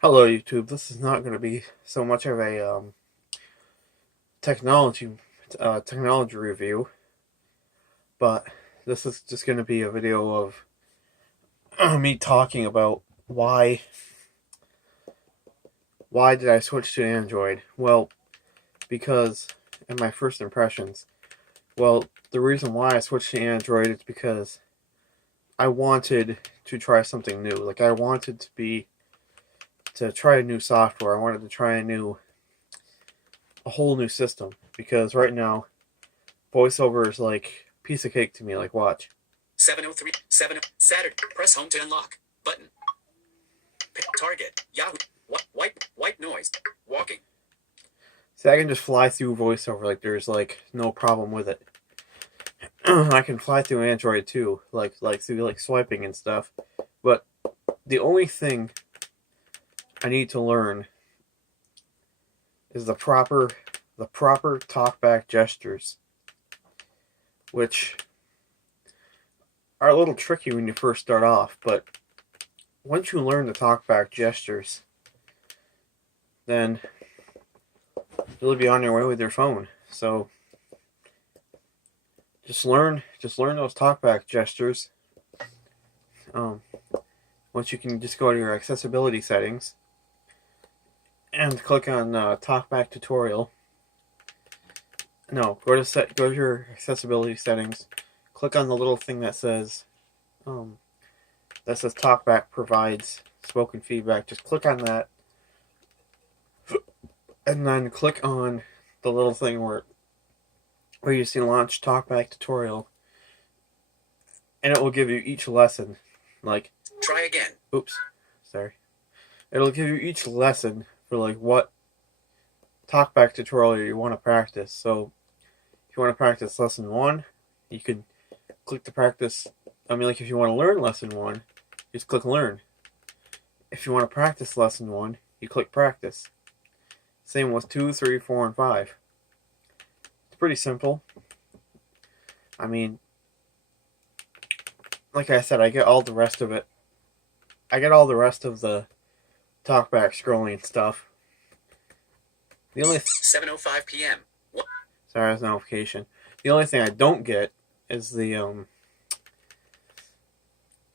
Hello YouTube. This is not going to be so much of a technology technology review, but this is just going to be a video of me talking about why did I switch to Android? Well, because in my first impressions, the reason why I switched to Android is because I wanted to try something new. Like I wanted to try a new software. I wanted to try a whole new system because right now voiceover is like piece of cake to me. Like, watch. 703 7 Saturday. Press home to unlock. Button. Target. Yahoo. White noise. Walking. See, I can just fly through voiceover like there's like no problem with it. I can fly through Android too, like through like swiping and stuff. But the only thing I need to learn is the proper talkback gestures, which are a little tricky when you first start off, but once you learn the talkback gestures, then you'll be on your way with your phone. So just learn those talkback gestures. Once you can just go to your accessibility settings and click on talkback tutorial. No, go to your accessibility settings. Click on the little thing that says talkback provides spoken feedback. Just click on that, and then click on the little thing where you see launch talkback tutorial, and it will give you each lesson. Like, try again. Oops, sorry. It'll give you each lesson for like what talkback tutorial you want to practice. So if you want to practice lesson 1, you can click to practice. Like if you want to learn lesson 1, just click learn. If you want to practice lesson 1, you click practice. Same with 2, 3, 4, and 5. It's pretty simple. Like I said, I get all the rest of it. I get all the rest of the talkback scrolling and stuff. The only 7:05 p.m. Sorry, that's a notification. The only thing I don't get is the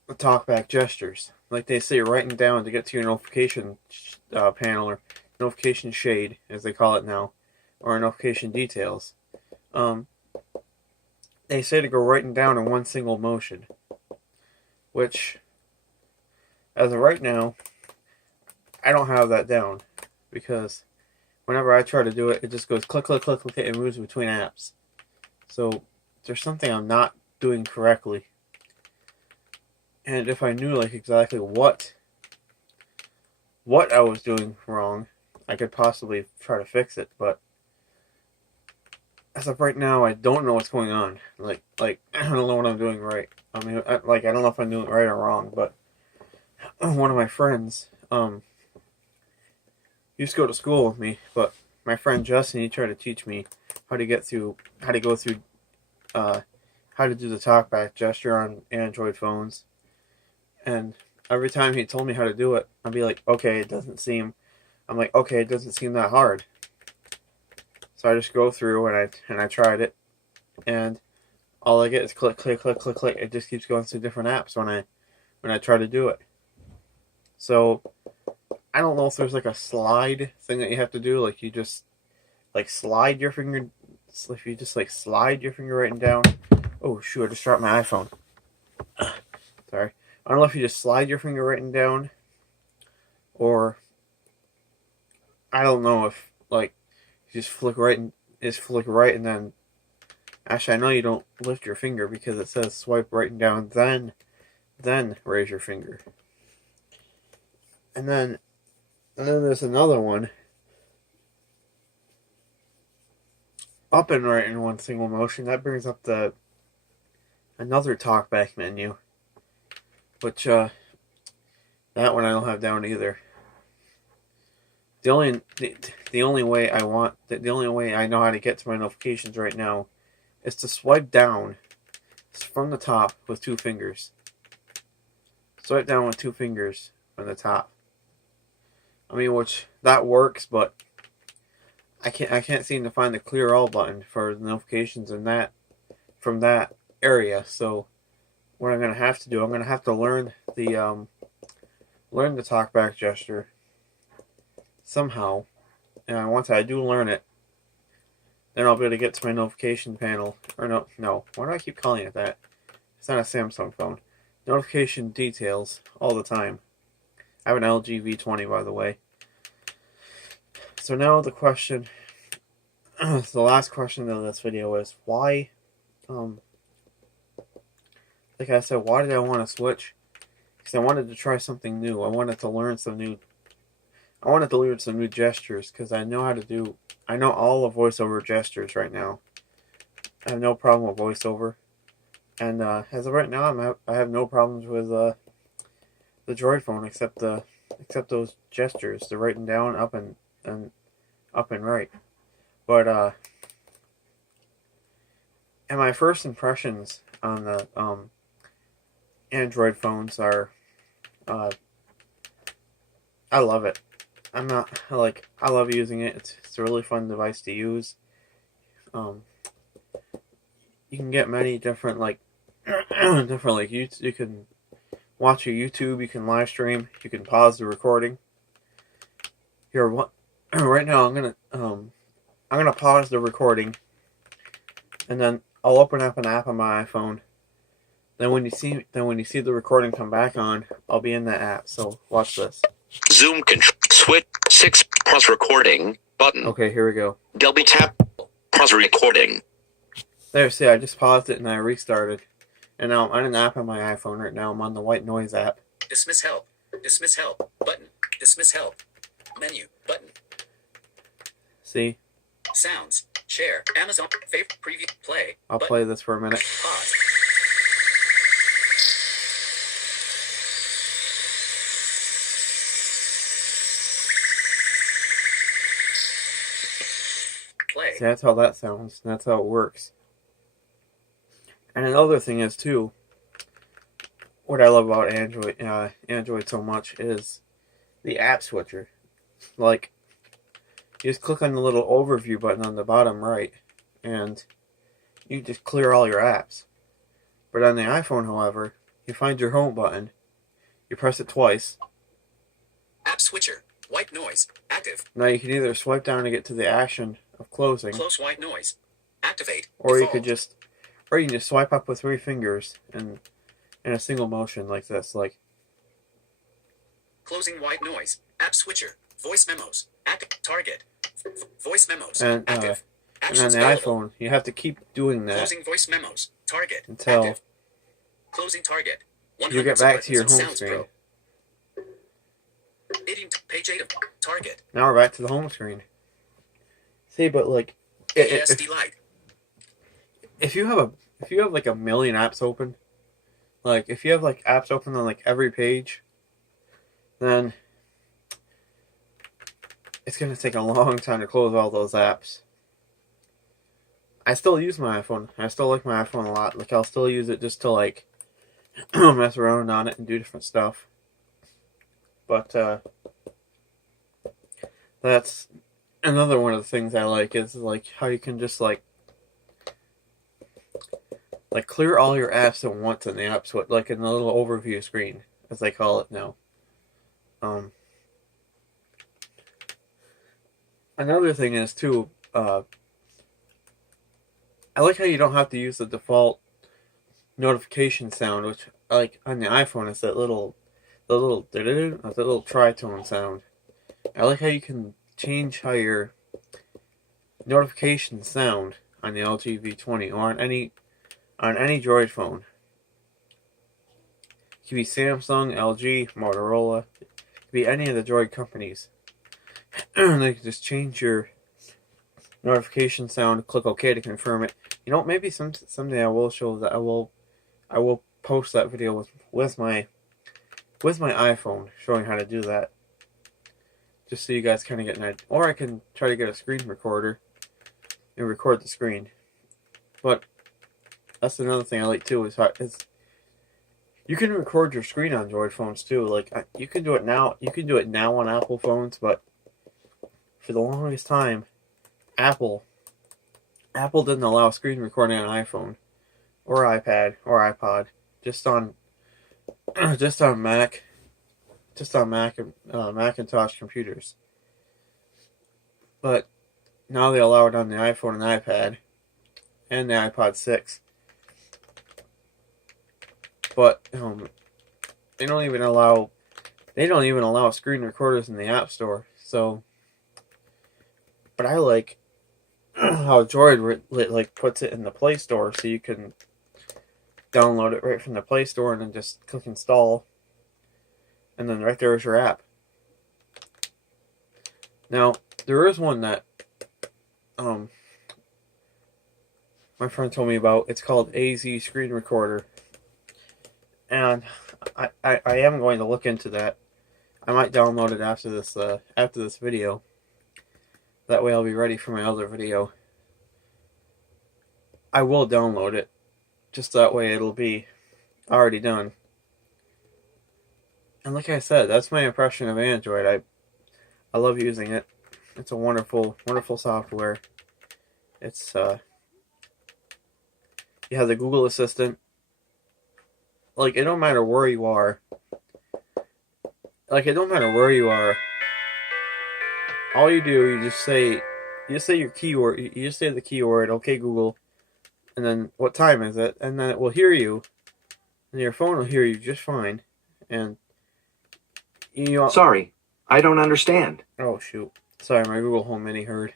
talkback gestures. Like they say, writing down to get to your notification panel, or notification shade, as they call it now, or notification details. They say to go writing down in one single motion, which, as of right now, I don't have that down, because whenever I try to do it, it just goes click, click, click, click, and moves between apps. So there's something I'm not doing correctly. And if I knew like exactly what I was doing wrong, I could possibly try to fix it. But as of right now, I don't know what's going on. Like I don't know what I'm doing right. I don't know if I'm doing it right or wrong. But one of my friends used to go to school with me, but my friend Justin, he tried to teach me how to go through how to do the talkback gesture on Android phones. And every time he told me how to do it, I'd be like, okay, it doesn't seem that hard. So I just go through and I tried it, and all I get is click, click, click, click, click. It just keeps going through different apps when I try to do it. So I don't know if there's like a slide thing that you have to do, like you just like slide your finger. If you just like slide your finger right and down. Oh shoot! I just dropped my iPhone. Sorry. I don't know if you just slide your finger right and down, or I don't know if like you just flick right and then. Actually, I know you don't lift your finger because it says swipe right and down, then raise your finger. And then there's another one. Up and right in one single motion. That brings up another talkback menu, which that one I don't have down either. The only way I know how to get to my notifications right now is to swipe down from the top with 2 fingers. Swipe down with 2 fingers from the top. I mean, which that works, but I can't seem to find the clear all button for the notifications in that from that area. So what I'm gonna have to do, I'm gonna have to learn the talkback gesture somehow. And once I do learn it, then I'll be able to get to my notification panel. Or no. Why do I keep calling it that? It's not a Samsung phone. Notification details all the time. I have an LG V20, by the way. So now the question, the last question of this video is why, like I said, why did I want to switch? Because I wanted to try something new. I wanted to learn some new gestures, because I know all of VoiceOver gestures right now. I have no problem with VoiceOver. And as of right now, I have no problems with the Droid phone, except those gestures, the writing down, up and right. But and my first impressions on the Android phones are, I love it. I love using it. It's a really fun device to use. You can get many different you can watch your YouTube, you can live stream, you can pause the recording. Here, right now I'm gonna pause the recording, and then I'll open up an app on my iPhone. Then when you see the recording come back on, I'll be in the app. So watch this. Zoom control. Switch 6. Pause recording button. Okay, here we go. Double tap. Pause recording. There, see, I just paused it and I restarted. And now I'm in an app on my iPhone right now. I'm on the White Noise app. Dismiss help. Dismiss help button. Dismiss help. Menu button. See? Sounds. Share. Amazon. Favorite. Preview. Play. I'll button. play this for a minute. Pause. Play. See, that's how that sounds. And that's how it works. And another thing is, too, what I love about Android so much is the app switcher. Like, you just click on the little overview button on the bottom right, and you just clear all your apps. But on the iPhone, however, you find your home button, you press it twice. App switcher. White noise. Active. Now you can either swipe down to get to the action of closing, Close white noise. Activate. or you Default. can just swipe up with 3 fingers in a single motion like this, like. Closing white noise. App switcher. Voice memos. Active. Target. Voice memos. And Active. and on Actions the available. iPhone, you have to keep doing that Closing voice memos. Target. until Active. Closing target. you get back to your home Sounds screen. Pro. Page 8 of target. Now we're back to the home screen. See, but like, ASD light. if you have like a million apps open, like if you have like apps open on like every page, then it's gonna take a long time to close all those apps. I still use my iPhone. I still like my iPhone a lot. Like, I'll still use it just to like mess around on it and do different stuff. But that's another one of the things I like, is like how you can just like clear all your apps at once in the app switch, like in the little overview screen, as they call it now. Another thing is too, I like how you don't have to use the default notification sound, which like on the iPhone is the little tritone sound. I like how you can change how your notifications sound on the LG V20 or on any Droid phone. It could be Samsung, LG, Motorola. It could be any of the Droid companies. They can just change your notification sound. Click OK to confirm it. You know, maybe someday I will show that. I will post that video with my iPhone, showing how to do that. Just so you guys kind of get an idea. Or I can try to get a screen recorder and record the screen. But that's another thing I like too, is You can record your screen on Android phones too. Like you can do it now. You can do it now on Apple phones, but for the longest time, Apple didn't allow screen recording on iPhone or iPad or iPod. Just on just on Mac, and Macintosh computers. But now they allow it on the iPhone and iPad and the iPod 6. But they don't even allow screen recorders in the App Store. So, but I like how Droid like puts it in the Play Store, so you can download it right from the Play Store and then just click install, and then right there is your app. Now there is one that my friend told me about. It's called AZ Screen Recorder, and I am going to look into that. I might download it after this video. That way I'll be ready for my other video. I will download it. Just that way it'll be already done. And like I said, that's my impression of Android. I love using it. It's a wonderful, wonderful software. It's you have the Google Assistant. Like, it don't matter where you are. Like, it don't matter where you are. All you do, you just say your keyword. You just say the keyword, "Okay, Google," and then what time is it? And then it will hear you, and your phone will hear you just fine. And Sorry, I don't understand. Oh shoot! Sorry, my Google Home Mini heard.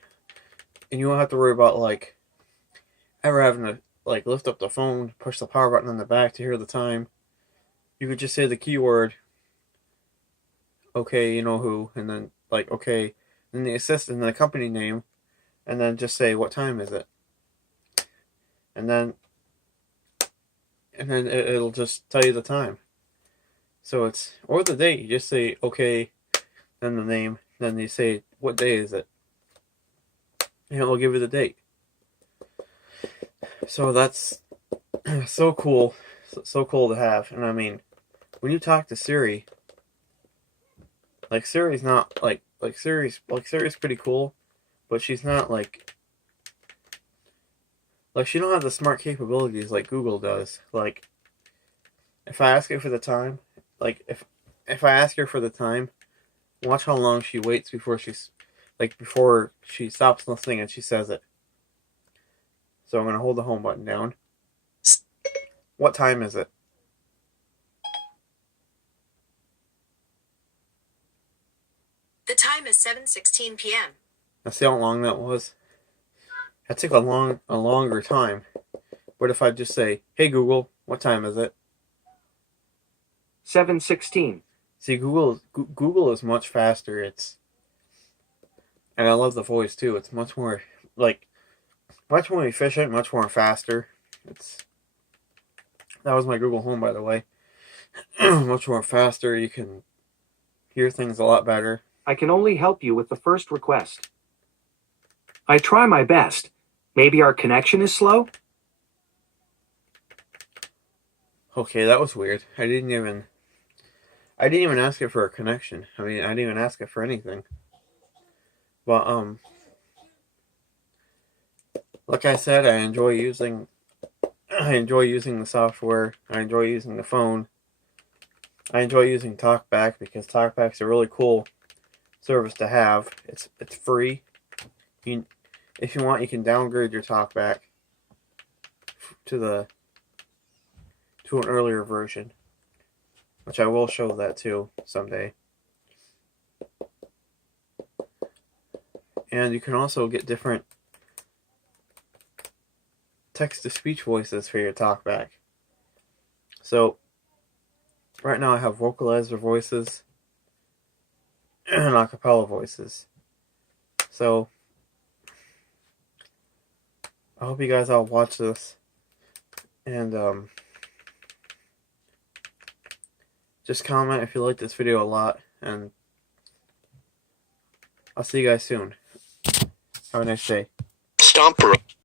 And you won't have to worry about like ever having to like lift up the phone, push the power button on the back to hear the time. You could just say the keyword, "Okay, you know who," and then like okay, then the assistant, the company name, and then just say what time is it, and then it'll just tell you the time. So it's or the date. You just say okay, then the name, then you say what day is it, and it'll give you the date. So that's so cool, so cool to have. And I mean, when you talk to Siri, like Siri's not like Siri's pretty cool, but she's not like she don't have the smart capabilities like Google does. Like if I ask her for the time, like if I ask her for the time, watch how long she waits before she stops listening and she says it. So I'm gonna hold the home button down. What time is it? The time is 7:16 p.m. Now see how long that was? That took a longer time. But if I just say, "Hey Google, what time is it?" 7:16. See, Google is much faster. And I love the voice too. It's much more efficient, much more faster. That was my Google Home, by the way. Much more faster. You can hear things a lot better. I can only help you with the first request. I try my best. Maybe our connection is slow? Okay, that was weird. I didn't even ask it for a connection. I mean, I didn't even ask it for anything. But like I said, I enjoy using the software. I enjoy using the phone. I enjoy using TalkBack because TalkBack's a really cool service to have. It's free. If you want, you can downgrade your TalkBack to an earlier version, which I will show that too someday. And you can also get different text-to-speech voices for your TalkBack. So right now I have vocalizer voices and acapella voices. So I hope you guys all watch this and just comment if you like this video a lot, and I'll see you guys soon. Have a nice day. Stomper.